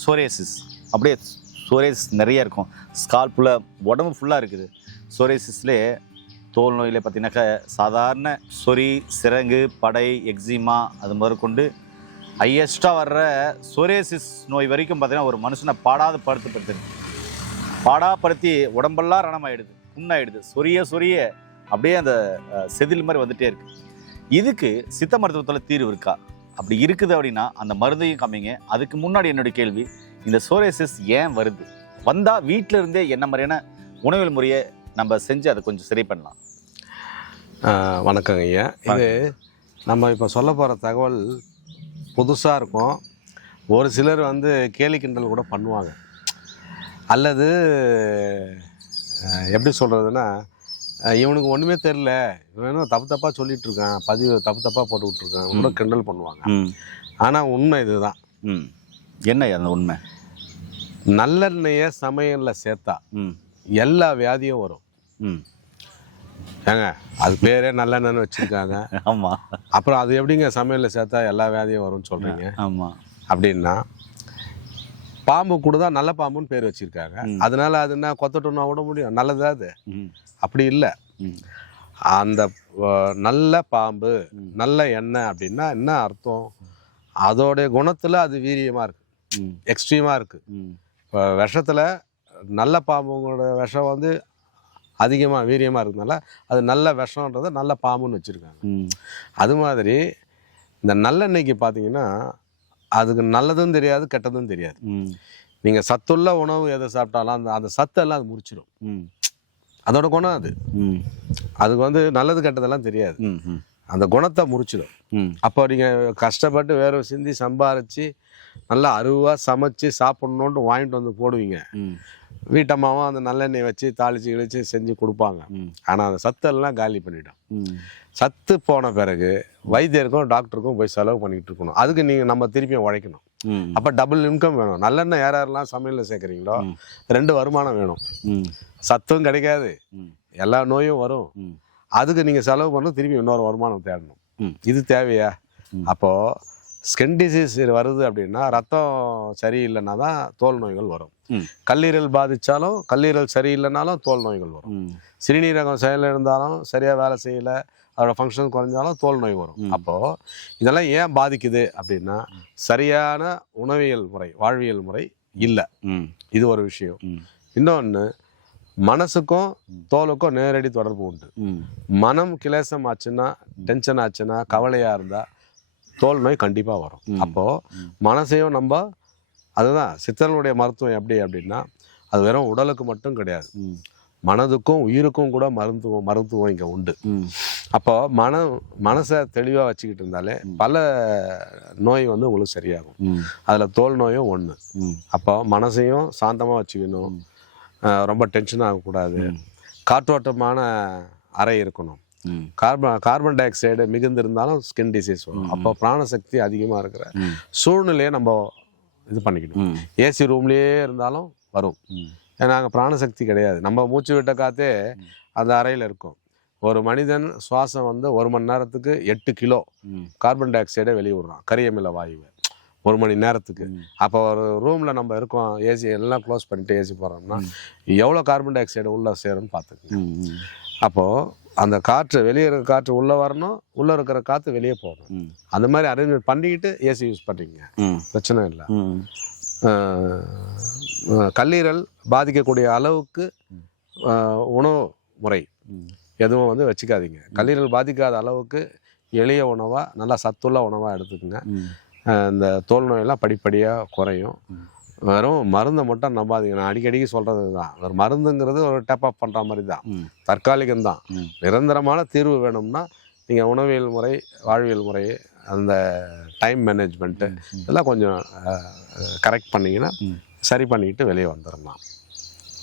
சோரேசிஸ் அப்படியே சோரேசிஸ் நிறைய இருக்கும். ஸ்கால்பில் உடம்பு ஃபுல்லாக இருக்குது. சோரேசிஸ்லேயே தோல் நோயில் பார்த்தீங்கன்னாக்கா சாதாரண சொறி, சிரங்கு, படை, எக்ஸிமா அது முதற்கொண்டு ஹையஸ்ட்டாக வர்ற சோரேசிஸ் நோய் வரைக்கும் பார்த்தீங்கன்னா ஒரு மனுஷனை பாடாப்படுத்தி உடம்பெல்லாம் ரணமாயிடுது, புண்ணாயிடுது, சொரிய அப்படியே அந்த செதில் மாதிரி வந்துகிட்டே இருக்குது. இதுக்கு சித்த மருத்துவத்தில் தீர்வு இருக்கா? அப்படி இருக்குது அப்படின்னா அந்த மருந்தையும் காமிங்க. அதுக்கு முன்னாடி என்னுடைய கேள்வி, இந்த சோரேசிஸ் ஏன் வருது? வந்தால் வீட்டில் இருந்தே என்ன மாதிரியான உணவியல் முறையை நம்ம செஞ்சு அதை கொஞ்சம் சரி பண்ணலாம்? வணக்கங்க ஐயா. இது நம்ம இப்போ சொல்ல போகிற தகவல் புதுசாக இருக்கும். ஒரு சிலர் கேலி கிண்டல் கூட பண்ணுவாங்க. அல்லது எப்படி சொல்கிறதுன்னா, இவனுக்கு ஒன்றுமே தெரில, இவனும் தப்பாக சொல்லிகிட்டு இருக்கான், பதிவு தப்பாக போட்டு விட்ருக்கான் கூட கிண்டல் பண்ணுவாங்க. ஆனால் உண்மை இதுதான். என்ன அந்த உண்மை? நல்லெண்ணெயை சமையலில் சேர்த்தா எல்லா வியாதியும் வரும். ஏங்க அது பேரே நல்லெண்ணெய்னு வச்சுருக்காங்க. ஆமாம். அப்புறம் அது எப்படிங்க சமையலில் சேர்த்தா எல்லா வியாதியும் வரும்னு சொல்கிறீங்க? ஆமாம். அப்படின்னா பாம்பு கூட தான் நல்ல பாம்புன்னு பேர் வச்சுருக்காங்க. அதனால அது என்ன கொத்தட்டுன்னா விட முடியும்? நல்லதா அது? அப்படி இல்லை. அந்த நல்ல பாம்பு, நல்ல எண்ணெய் அப்படின்னா என்ன அர்த்தம்? அதோடைய குணத்தில் அது வீரியமாக இருக்குது, எக்ஸ்ட்ரீமாக இருக்குது. இப்போ விஷத்தில் நல்ல பாம்புங்களோட விஷம் அதிகமாக வீரியமாக இருக்கிறதுனால அது நல்ல விஷம்ன்றதை நல்ல பாம்புன்னு வச்சுருக்காங்க. அது மாதிரி இந்த நல்லெண்ணெய்க்கு பார்த்தீங்கன்னா அதுக்கு நல்லதும் தெரியாது, கெட்டதும் தெரியாது. நீங்கள் சத்துள்ள உணவு எதை சாப்பிட்டாலும் அந்த சத்தெல்லாம் அது முறிச்சிடும். அதோட குணம் அது. அதுக்கு நல்லது கெட்டதெல்லாம் தெரியாது, அந்த குணத்தை முறிச்சிடும். அப்போ நீங்கள் கஷ்டப்பட்டு வேற சிந்தி சம்பாரித்து நல்லா அருவாக சமைச்சு சாப்பிட்ணுன்ட்டு வாங்கிட்டு போடுவீங்க. வீட்டம்மாவும் அந்த நல்லெண்ணெய் வச்சு தாளிச்சு கிழிச்சு செஞ்சு கொடுப்பாங்க. ஆனால் அந்த சத்தெல்லாம் காலி பண்ணிட்டோம். சத்து போன பிறகு வைத்தியருக்கும் டாக்டருக்கும் போய் செலவு பண்ணிக்கிட்டு இருக்கணும். அதுக்கு நம்ம திருப்பியும் உழைக்கணும். அப்போ டபுள் இன்கம் வேணும். நல்லெண்ணெய் யாரெல்லாம் சமையலில் சேர்க்குறீங்களோ 2 வருமானம் வேணும். சத்தும் கிடைக்காது, எல்லா நோயும் வரும். அதுக்கு நீங்கள் செலவு பண்ணணும், திருப்பி இன்னொரு வருமானம் தேடணும். இது தேவையா? அப்போது ஸ்கின் டிசீஸ் வருது அப்படின்னா ரத்தம் சரியில்லைன்னா தான் தோல் நோய்கள் வரும். கல்லீரல் பாதித்தாலும், கல்லீரல் சரியில்லைனாலும் தோல் நோய்கள் வரும். சிறுநீரகம் செயல் இருந்தாலும் சரியாக வேலை செய்யலை, அதோட ஃபங்க்ஷன் குறைஞ்சாலும் தோல் நோய் வரும். அப்போது இதெல்லாம் ஏன் பாதிக்குது அப்படின்னா சரியான உணவியல் முறை, வாழ்வியல் முறை இல்லை. இது ஒரு விஷயம். இன்னொன்று, மனசுக்கும் தோலுக்கும் நேரடி தொடர்பு உண்டு. மனம் கிளேசம் ஆச்சுன்னா, டென்ஷன் ஆச்சுன்னா, கவலையாக இருந்தால் தோல் நோய் கண்டிப்பாக வரும். அப்போது மனசையும் அதுதான் சித்தர்களுடைய மருத்துவம். எப்படி அப்படின்னா அது வெறும் உடலுக்கு மட்டும் கிடையாது, மனதுக்கும் உயிருக்கும் கூட மருத்துவம் இங்கே உண்டு. அப்போ மனசை தெளிவாக வச்சுக்கிட்டு இருந்தாலே பல நோய் உங்களுக்கு சரியாகும். அதில் தோல் நோயும் ஒன்று. அப்போ மனசையும் சாந்தமாக வச்சுக்கணும், ரொம்ப டென்ஷன் ஆகக்கூடாது, காற்றோட்டமான அறை இருக்கணும். கார்பன் டை ஆக்சைடு மிகுந்திருந்தாலும் ஸ்கின் டிசீஸ் வரும். அப்போ பிராணசக்தி அதிகமாக இருக்கிற சூழ்நிலையை நம்ம இது பண்ணிக்கணும். ஏசி ரூம்லேயே இருந்தாலும் வரும். ஏன்னா அங்கே பிராணசக்தி கிடையாது. நம்ம மூச்சு விட்ட காற்றே அந்த அறையில் இருக்கும். ஒரு மனிதன் சுவாசம் 1 மணி நேரத்துக்கு 8 கிலோ கார்பன் டை ஆக்சைடை வெளியே விடுறான், கரியமில வாயுவை 1 மணி நேரத்துக்கு. அப்போ ஒரு ரூமில் நம்ம இருக்கோம், ஏசி எல்லாம் க்ளோஸ் பண்ணிட்டு ஏசி போகிறோம்னா எவ்வளோ கார்பன் டை ஆக்சைடு உள்ளே சேரும்னு பார்த்துக்கோங்க. அப்போது அந்த காற்று வெளியே இருக்கிற காற்று உள்ளே வரணும், உள்ளே இருக்கிற காற்று வெளியே போகணும். அந்த மாதிரி அரேஞ்ச்மெண்ட் பண்ணிக்கிட்டு ஏசி யூஸ் பண்ணிக்கங்க, பிரச்சனை இல்லை. கல்லீரல் பாதிக்கக்கூடிய அளவுக்கு உணவு முறை எதுவும் வச்சுக்காதீங்க. கல்லீரல் பாதிக்காத அளவுக்கு எளிய உணவாக, நல்லா சத்துள்ள உணவாக எடுத்துக்கோங்க. இந்த தோல் நோயெல்லாம் படிப்படியாக குறையும். வெறும் மருந்தை மட்டும் நம்பாதீங்க. நான் அடிக்கடிக்கு சொல்கிறது தான், ஒரு மருந்துங்கிறது ஒரு டேப் ஆஃப் பண்ணுற மாதிரி தான், தற்காலிகம்தான். நிரந்தரமான தீர்வு வேணும்னா நீங்கள் உணவியல் முறை, வாழ்வியல் முறை, அந்த டைம் மேனேஜ்மெண்ட்டு இதெல்லாம் கொஞ்சம் கரெக்ட் பண்ணிங்கன்னா சரி பண்ணிக்கிட்டு வெளியே வந்துடலாம்.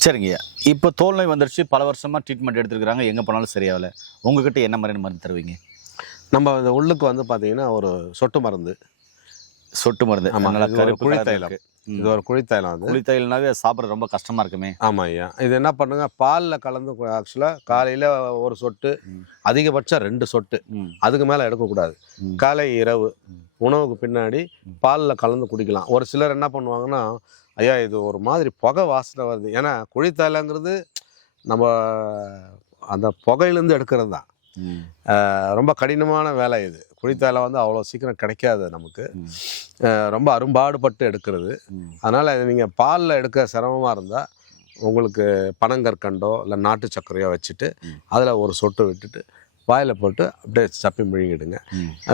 சரிங்க. இப்போ தோல் நோய் வந்துருச்சு, பல வருஷமாக ட்ரீட்மெண்ட் எடுத்துருக்குறாங்க, எங்கே போனாலும் சரியாகலை. உங்ககிட்ட என்ன மாதிரியான மருந்து தருவீங்க? நம்ம உள்ளுக்கு பார்த்தீங்கன்னா ஒரு சொட்டு மருந்து. நல்லா கருப்பு குழித்தைலம். இது ஒரு குழித்தைலம். அது குளித்தைலனாவே சாப்பிட்றது ரொம்ப கஷ்டமா இருக்குமே. ஆமாம் ஐயா. இது என்ன பண்ணுங்க, பாலில் கலந்து ஆக்சுவலாக காலையில் ஒரு சொட்டு, அதிகபட்சம் 2 சொட்டு, அதுக்கு மேலே எடுக்கக்கூடாது. காலை இரவு உணவுக்கு பின்னாடி பாலில் கலந்து குடிக்கலாம். ஒரு சிலர் என்ன பண்ணுவாங்கன்னா, ஐயா இது ஒரு மாதிரி புகை வாசனை வருது. ஏன்னா குழித்தைலங்கிறது நம்ம அந்த புகையிலேருந்து எடுக்கிறது தான். ரொம்ப கடினமான வேலை இது. குழித்தைலம் வந்து அவ்வளோ சீக்கிரம் கிடைக்காது நமக்கு. ரொம்ப அரும்பாடுபட்டு எடுக்கிறது. அதனால் நீங்கள் பாலில் எடுக்க சிரமமாக இருந்தால் உங்களுக்கு பனங்கற்கண்டோ இல்லை நாட்டு சர்க்கரையோ வச்சுட்டு அதில் ஒரு சொட்டு விட்டுட்டு வாயில் போட்டு அப்படியே சப்பி முழுங்கிடுங்க.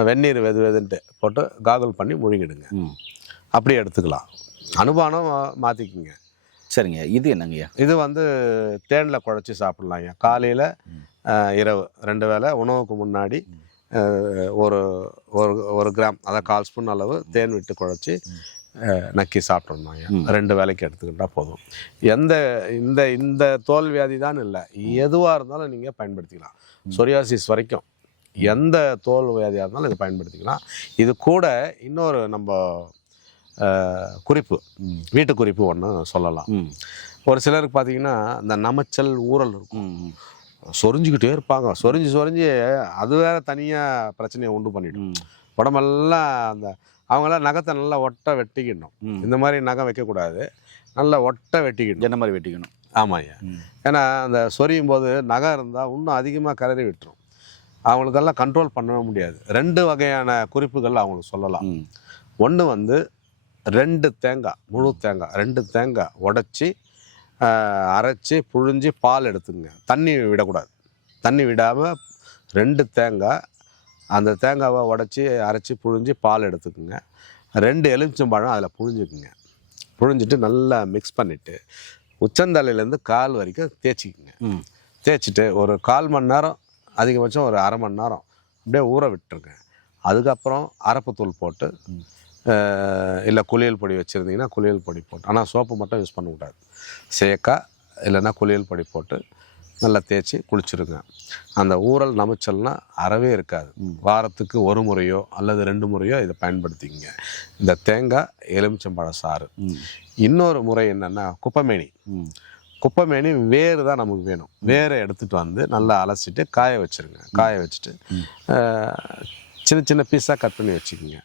வெந்நீர் வெதுன்ட்டு போட்டு காகுல் பண்ணி முழுங்கிடுங்க. அப்படியே எடுத்துக்கலாம். அனுபானம் மாற்றிக்குங்க. சரிங்க. இது என்னங்கய்யா? இது வந்து தேனில் குழச்சி சாப்பிட்லாம் ஐயா. காலையில் இரவு 2 வேளை உணவுக்கு முன்னாடி ஒரு ஒரு கிராம், அதாவது 1/4 ஸ்பூன் அளவு தேன் விட்டு குழச்சி நக்கி சாப்பிட்றோம் ஐயா. 2 வேளைக்கு எடுத்துக்கிட்டால் போதும். இந்த தோல் வியாதி தான் இல்லை, எதுவாக இருந்தாலும் நீங்கள் பயன்படுத்திக்கலாம். சொரியாசிஸ் வரைக்கும் எந்த தோல் வியாதியாக இருந்தாலும் இதை பயன்படுத்திக்கலாம். இது கூட இன்னொரு நம்ம குறிப்பு, வீட்டு குறிப்பு ஒன்று சொல்லலாம். ஒரு சிலருக்கு பார்த்தீங்கன்னா இந்த நமைச்சல் ஊறல் இருக்கும், சொரிஞ்சுக்கிட்டே இருப்பாங்க. சொரிஞ்சு அது வேற தனியாக பிரச்சனையை உண்டு பண்ணிடும். உடம்பெல்லாம் அந்த அவங்களாம் நகத்தை நல்லா ஒட்ட வெட்டிக்கணும். இந்த மாதிரி நகம் வைக்கக்கூடாது, நல்லா ஒட்ட வெட்டிக்கணும். என்ன மாதிரி வெட்டிக்கணும்? ஆமாம் ஐயா. ஏன்னா அந்த சொரியும் போது நகம் இருந்தால் இன்னும் அதிகமாக கலரி விட்டுரும். அவங்களுக்கெல்லாம் கண்ட்ரோல் பண்ணவே முடியாது. 2 வகையான குறிப்புகள் அவங்களுக்கு சொல்லலாம். ஒன்று வந்து 2 தேங்காய், முழு தேங்காய் 2 தேங்காய் உடைச்சி அரைச்சி புழிஞ்சி பால் எடுத்துங்க. தண்ணி விடக்கூடாது. தண்ணி விடாமல் 2 தேங்காய், அந்த தேங்காவை உடைச்சி அரைச்சி புழிஞ்சி பால் எடுத்துக்குங்க. 2 எலுமிச்சம்பழம் அதில் புழிஞ்சிக்குங்க. புழிஞ்சிட்டு நல்லா மிக்ஸ் பண்ணிவிட்டு உச்சந்தலையிலேருந்து கால் வரைக்கும் தேய்ச்சிக்குங்க. தேய்ச்சிட்டு ஒரு 1/4 மணி நேரம், அதிகபட்சம் ஒரு அரை மணி நேரம் அப்படியே ஊற விட்டுருங்க. அதுக்கப்புறம் அரப்புத்தூள் போட்டு, இல்லை குளியல் பொடி வச்சுருந்தீங்கன்னா குளியல் பொடி போட்டு, ஆனால் சோப்பு மட்டும் யூஸ் பண்ணக்கூடாது. சேக்கா இல்லைன்னா குளியல் பொடி போட்டு நல்லா தேய்ச்சி குளிச்சுருங்க. அந்த ஊறல் நமைச்சல்னால் அறவே இருக்காது. வாரத்துக்கு 1 முறையோ அல்லது 2 முறையோ இதை பயன்படுத்திக்கங்க, இந்த தேங்காய் எலுமிச்சம்பழ சாறு. இன்னொரு முறை என்னென்னா குப்பைமேனி வேறு தான் நமக்கு வேணும். வேரை எடுத்துகிட்டு வந்து நல்லா அலசிட்டு காய வச்சுருங்க. காய வச்சுட்டு சின்ன சின்ன பீஸாக கட் பண்ணி வச்சுக்கோங்க.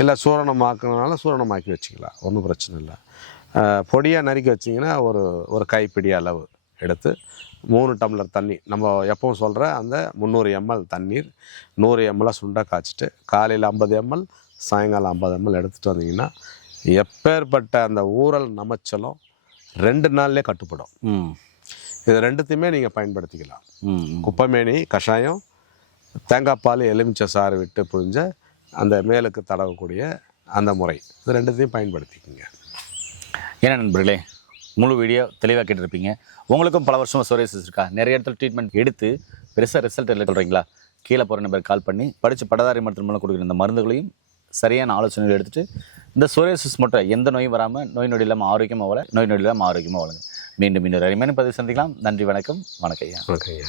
இல்லை சூரணமாக்குனாலும் சூரணமாக்கி வச்சுக்கலாம், ஒன்றும் பிரச்சனை இல்லை. பொடியாக நறுக்கி வச்சிங்கன்னா ஒரு கைப்பிடி அளவு எடுத்து 3 டம்ளர் தண்ணி, நம்ம எப்பவும் சொல்கிற அந்த 300 ml தண்ணீர் 100 ml சுண்டாக காய்ச்சிட்டு காலையில் 50 ml, சாயங்காலம் 50 ml எடுத்துகிட்டு வந்தீங்கன்னா எப்பேற்பட்ட அந்த ஊறல் நமைச்சலும் 2 நாள்லேயே கட்டுப்படும். இது 2த்தையுமே நீங்கள் பயன்படுத்திக்கலாம். குப்பைமேனி கஷாயம், தேங்காய் பால் எலுமிச்சை சாறு விட்டு புழிஞ்ச அந்த மேலுக்கு தடவக்கூடிய அந்த முறை, இது 2த்தையும் பயன்படுத்திக்கோங்க. ஏன்னா நண்பர்களே, முழு வீடியோ தெளிவாக கேட்டிருப்பீங்க. உங்களுக்கும் பல வருஷமாக சொரியாசிஸ் இருக்கா? நிறைய இடத்துல ட்ரீட்மெண்ட் எடுத்து பெருசாக ரிசல்ட் இல்லை சொல்கிறீங்களா? கீழே போகிற நம்பர் கால் பண்ணி படித்து பட்டதாரி மருத்துவ மூலம் கொடுக்குற இந்த மருந்துகளையும் சரியான ஆலோசனைகள் எடுத்துகிட்டு இந்த சொரியாசிஸ் மட்டும் எந்த நோயும் வராமல், நோய் நொடி இல்லாமல் ஆரோக்கியமாக வளர, நோய் நொடி இல்லாமல் ஆரோக்கியமாக வளருங்க. மீண்டும் இன்னொரு அருமையான பதிவு சந்திக்கலாம். நன்றி, வணக்கம். வணக்கம் ஐயா. வணக்கம் ஐயா.